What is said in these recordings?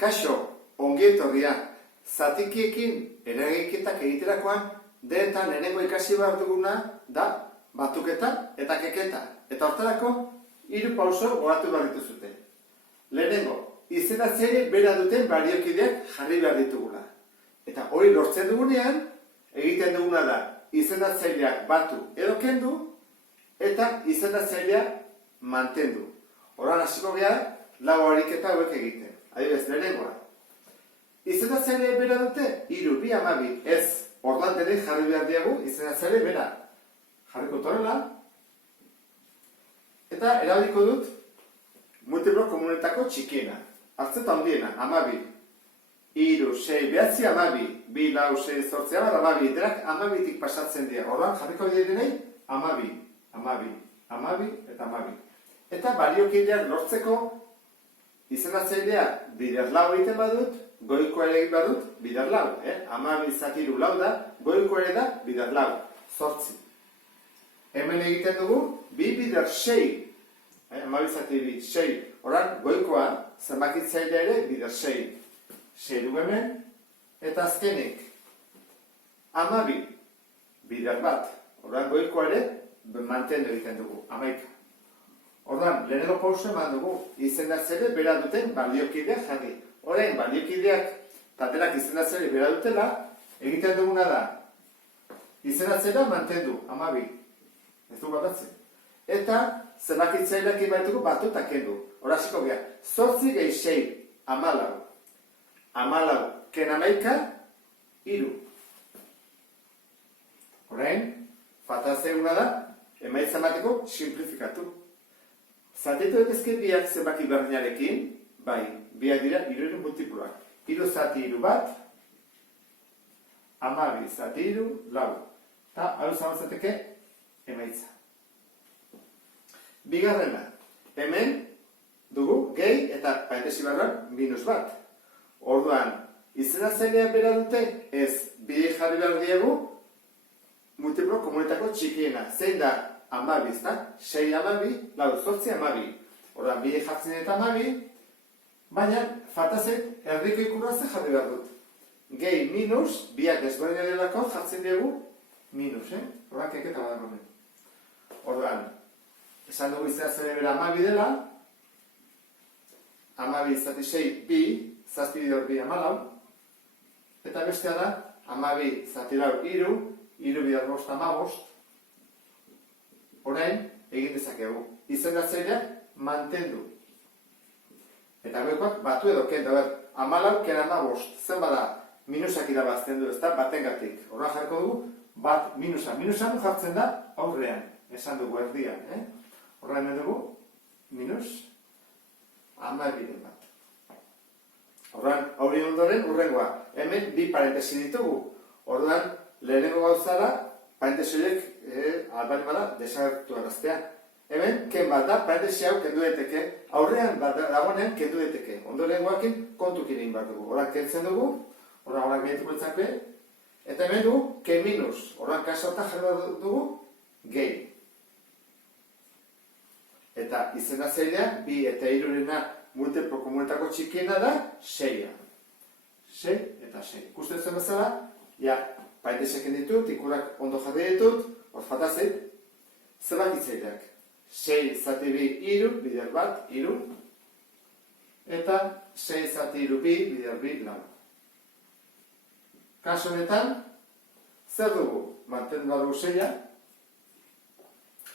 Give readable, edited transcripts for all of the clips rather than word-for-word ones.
Kaixo, ongi etorria, zatikiekin eragiketak egiterakoan, denetan lehenengo ikasi behar duguna da batuketa eta keketa. Eta hortarako, 3 pauso goratu behar dituzute. Lehenengo, izendatzaile bera duten baliokideak jarri behar ditugula. Eta hori lortzen dugunean, egiten duguna da izendatzaileak batu edo kendu, eta izendatzailea mantendu. Horan hasiko gara, 4 ariketa hauek egiten. Adibidez, lehenengoa. Izendatzaile bera dute, 3, 2, 12. Ez, orduan dene jarri behar diagu izendatzaile bera. Jarriko torrela. Eta erabiko dut multiplo komunetako txikiena. Hartzeta handiena, 12. 3, 6, 9, 12. 2, 4, 6, 8, 12. Denak 12tik pasatzen dira. Orduan jarriko direnei 12. 12, 12 eta 12. Eta baliokideak lortzeko izendatzailea bider lau egiten badut, goiko ere egin badut, bider lau. 12 zatiru lau da, goiko ere da, bider lau. 8. Hemen egiten dugu, 2 bider 6. 12 zatiru 6. Horan, goikoa, zenbakitzailea ere, bider 6. 6 dugu hemen, eta azkenik, 12. Bider bat. Horan, goikoa ere, mantendu egiten dugu, 11. Orduan, lehenengo pauso eman dugu, izendatzaile bera duten baliokideak jarri. Orain, baliokideak taterak izendatzaile bera dutela, egiten duguna da, izendatzailea mantendu, 12. Ez dugu batatzen. Eta, zenbakitzaileak imaituko batu eta kendu. Horasiko gara, 8 gehi 6, 14. 14, ken 11, 3. Orain, fatazeguna da, emaitza mateko simplifikatu. Zatitu egezke biak zenbaki berdinarekin, bai, biak dira 3 multiploak. 3 zati 3 bat, 12 zati 3, lau. Eta hau zabatzateke emaitza. Bigarrena, hemen dugu gehi eta parentesi barruan minus bat. Orduan, izendatzailea bera dute, ez bi jarri behar diegu, multiplo komunetako txikiena. Zein da? 12, ezta? 6 12, lau, 8 12. Orduan, bi jartzen eta 12, baina fatazek erdiko ikurra ze jarri behar dut. Gehi minus, biak desberdin delako jartzen dugu minus, Orduan, keketa bada gomen. Orduan, esan dugu izendatzaile bera 12 dela, 12 zati 6, 2, zazpi bidor 2, 14, eta bestea da, 12 zati lau 3, 3 bidor 5, 15. Orain, egin dezakegu. Izendatzaileak mantendu. Eta goikoak batu edo kendu. 14, ken 15. Zen bada, minusak irabazten du, ezta batengatik. Horra jarko dugu, bat minusa. Minusa nu jartzen da aurrean. Esan dugu erdian. Horra hemen dugu, minus 12 bat. Horran, hori ondoren urrengoa. Hemen bi parentesi ditugu. Orduan, lehenengo gauzara, parentesi horiek albari bada desagertu araztea. Hemen, ken bat da, parentesi hau kendu deteke, aurrean dagoenean kendu deteke. Ondorengoakin kontukin egin bat dugu. Horan kentzen dugu, horan gehituko etzakbe, eta hemen dugu, ken minus. Horan kasauta jarri bat dugu, gehi. Eta izendatzailea, 2 eta 3 multiplo komunetako txikiena da, 6. 6 eta 6. Ikusten zuen bezala, ja, parentesekin ditut, ikurak ondo jarri ditut, hor fatazeit, zebakitzaileak. 6 zati 2, 3, bider bat, 3, eta 6 zati 3, 2, bider 2, lau. Kaso honetan, zer dugu? Mantendu dugu 6,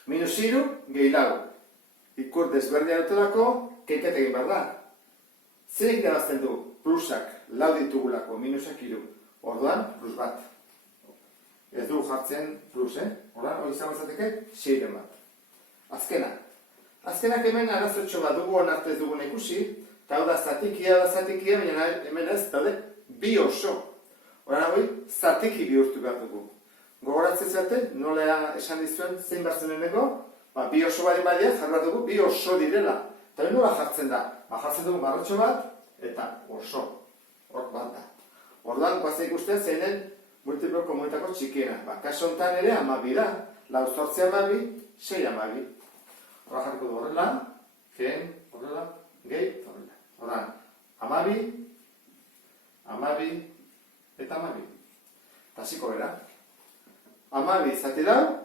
minus 3, gehi lau. Ikur desberdea dutelako, keket egin behar da. Zer irabazten du? Plusak, lau ditugulako, minusak 3. Orduan, plus bat. Ez dugu jartzen plus, Orduan, hori izan bazateke, 6 bat. Azkena. Azkenak hemen arazotxo bat dugu onartu ez dugun ikusi, eta hau da zatikia, baina hemen ez, daude, bi oso. Orduan, hori, zatiki bihurtu behar dugu. Gogoratzen zaten, nola esan dizuen zein bazen lehenengo, bi oso bari badia jarra dugu, bi oso direla. Eta hori nola jartzen da? Jartzen dugu marrotxo bat, eta oso. Hor bat da. Orduan, guazia ikustea zeinen multiplo komunetako txikiena. Kaso honetan ere 12 da. 4 8 12, 6 12. Horra jarriko du horrela, ken, horrela, gehi, horrela. Orduan, 12, 12 eta 12. Hasiko gara. 12 zati lau,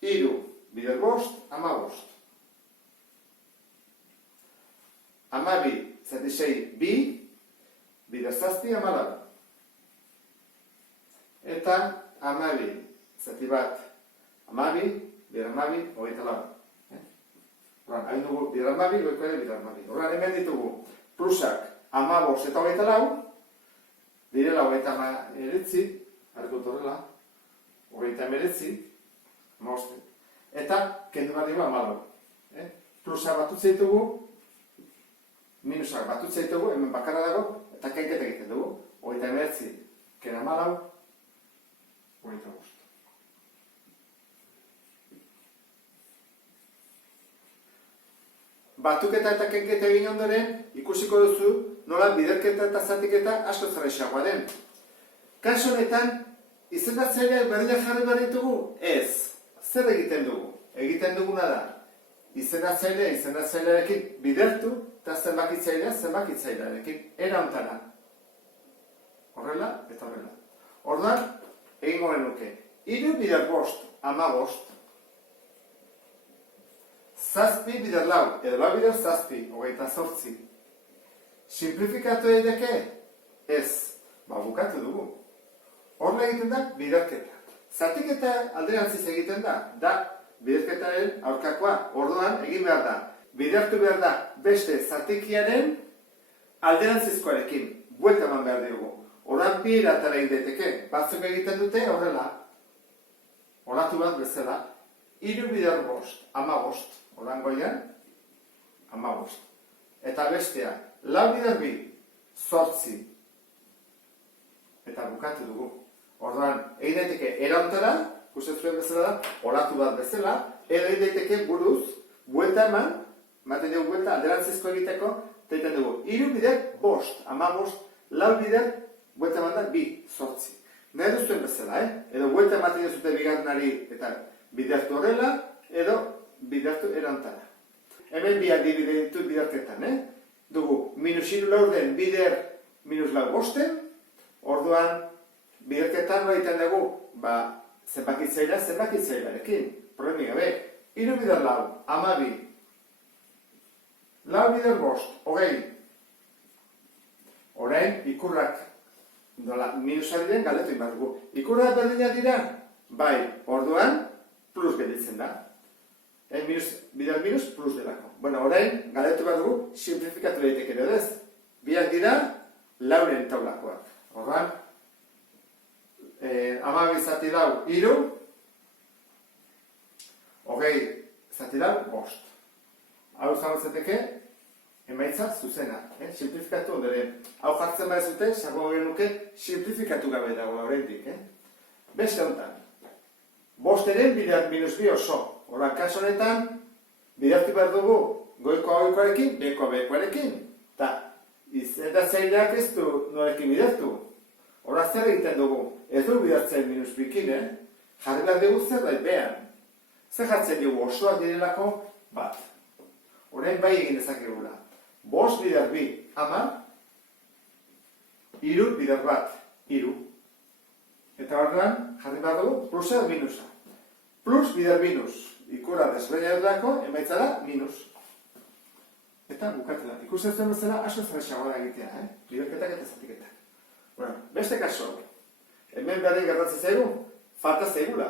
3 bider bost, 15. 12 zati sei, 2 bider zazpi, 14. Eta 12 zati bat, 12 bider 12, 24. Horan, hain dugu bider 12, goiko ere bider 12. Horan, hemen ditugu plusak 15 eta 24, direla 29, hartu torrela, 29, mosten. Eta, kendu bat dugu 14. Plusak batut zaitugu, minusak batut zaitugu, hemen bakarra dago, eta kenketa egiten dugu. 29, kena 14, 25. Batuketa eta kenketa egin ondoren, ikusiko duzu nola biderketa eta zatiketa asko zerrexagoa den. Kasu honetan, izendatzaileak berdinak jarri behar ditugu? Ez. Zer egiten dugu? Egiten duguna da, izendatzailearekin bidertu eta zenbakitzailearekin era hontara. Horrela eta horrela. Orduan, egingo genuke. 3 bider bost, 15. 7 bider lau, edo lau bider 7, 28. Simplifikatu edeke? Ez. Bukatu dugu. Horrela egiten da biderketa. Zatiketa alderantziz egiten da biderketaren aurkakoa. Orduan egin behar da. Bidertu behar da beste zatikiaren alderantzizkoarekin. Buelta eman behar dugu. Orduan bi eratara egin daiteke. Batzuk egiten dute horrela. Olatu bat bezala. 3 bider bost, 15. Orduan goian, 15. Eta bestea, lau bider bi, 8. Eta bukatu dugu. Orduan, egin daiteke erautara, ikusten bezala da, olatu bat bezala, edo egin daiteke buruz, buelta eman, maten dugu buelta, alderantzizko egiteko, eta egiten dugu, 3 bider bost, 15, lau bider, buelta eman da, 2, 8. Nahi duzuen bezala, edo buelta ematen duzute bigarrenari eta bidertu horrela, edo bidertu erantara. Hemen biak ditu biderketan, dugu, minus 3 laurden bider minus lau bosten, orduan, biderketan hori egiten dugu, zenbakitzailearekin, problemi gabe, 3 bider lau, 12, lau bider bost, 20. Orain, ikurrak, minusa diren galetu inbat dugu. Ikurrak berdinak dira? Bai, orduan, plus gelitzen da. Bider minus, plus delako. Bueno, orain, galetu bat dugu, simplifikatu daiteke edo ez. Biak dira, lauren taulakoak. Orduan, 12 zati lau, 3, 20 zati lau, bost. Hau zagoetzeteke, emaitza zuzena. Simplifikatu ondoren. Hau jartzen behar zute, sako genuke, simplifikatu gabe dago oraindik. Beste honetan. Bosteren bider minus 2 oso. Horren kaso honetan, bidertu behar dugu goikoa goikoarekin, bekoa bekoarekin. Eta izendatzaileak ez du norekin bidertu. Horra zer egiten dugu? Ez du bidertzen minus bikin, jarri behar dugu zerbait behan. Zer jartzen dugu osoak direlako bat. Horren bai egin dezakegula. Bost bider bi, 10. 3 bider bat, 3. Eta horrean, jarri behar dugu, plusa edo minusa. Plus bider minus, ikura desberdina dudako, emaitza da, minus. Eta bukatu da. Ikusten zuen bezala, asko zerrexagoa da egitea, biderketak eta zatiketak. Bueno, beste kaso, hemen berdin gertatzen zaigu, falta zaigula.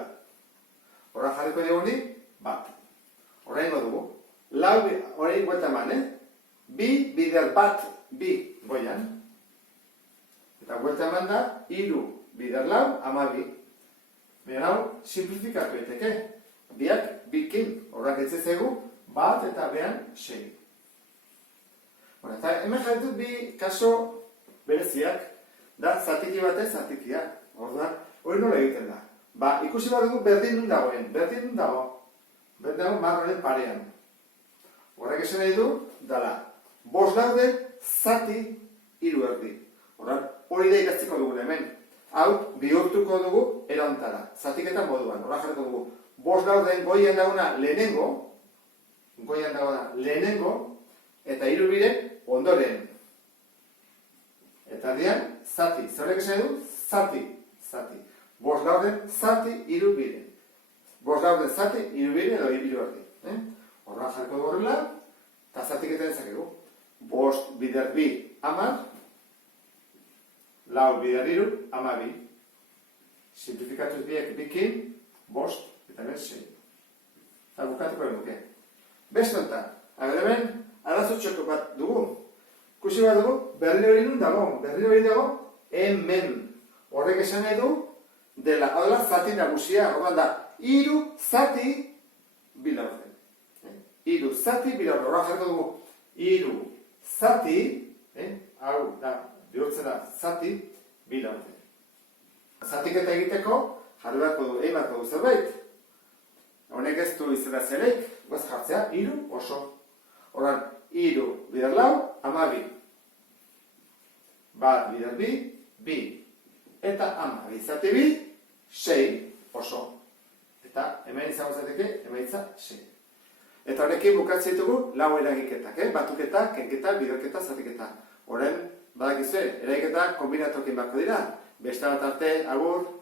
Horra jarriko dugu bat. Horrengo dugu, horrein gueta eman, bi bider bat, bi goian. Eta gueta eman da, 3 bider lau, 12. Behan hau, simplifikatu eteke. Biak, bikin, horrak etzez zaigu, bat eta behan 6. Eta hemen jarritut bi kaso bereziak, da zatiki batez zatikia. Orduan, hori nola egiten da. Ikusi bat dugu berdin nun dagoen, berdin nun dago. Berdin dago marronen parean. Horrek esan nahi du, dala, 5 laurden zati 3 erdi. Hori da ikatziko dugu hemen. Hau, bihurtuko dugu erantara, zatiketan moduan. Horra jarriko dugu, 5 laurden goian dagoena lehenengo, eta 3 biren ondoren. Eta erdian, zati. Zorek esan du? Zati. Zati. Bost laurden, zati, iru bide. Bost laurden, zati, iru bide edo iru erdi. Horran jarko horrela, eta zatik eta dezakegu. Bost bider bi, 10. Lau bider iru, 12. Simplifikatuz biek bikin, bost eta hemen 6. Eta bukatuko duke. Beste honetan, hemen arazo txoko bat dugu. Kusi bat dugu, berri hori nun dago. Berri hori dago, hemen. Horrek esan nahi du, dela, hau dela zati nagusia. Horban da, iru zati bilaurden. Iru zati bilaurden. Horra jarko dugu, iru zati, hau da, bihurtzen da, zati bilaurden. Zatiketa egiteko, jarri batko du, egin batko du zerbait. Honek ez du izena zerek, guaz jartzea, iru oso. Horan, iru bider lau, 12. Bat bider bi, bi. Eta 12. Zati bi, 6 oso. Eta hemen izango zateke, emaitza 6. Eta honekin bukatzen ditugu lau eragiketak, batuketa, kenketa, biderketa, zatiketa. Horren, badakizue, eragiketa kombinatokin bako dira. Beste bat arte, agur.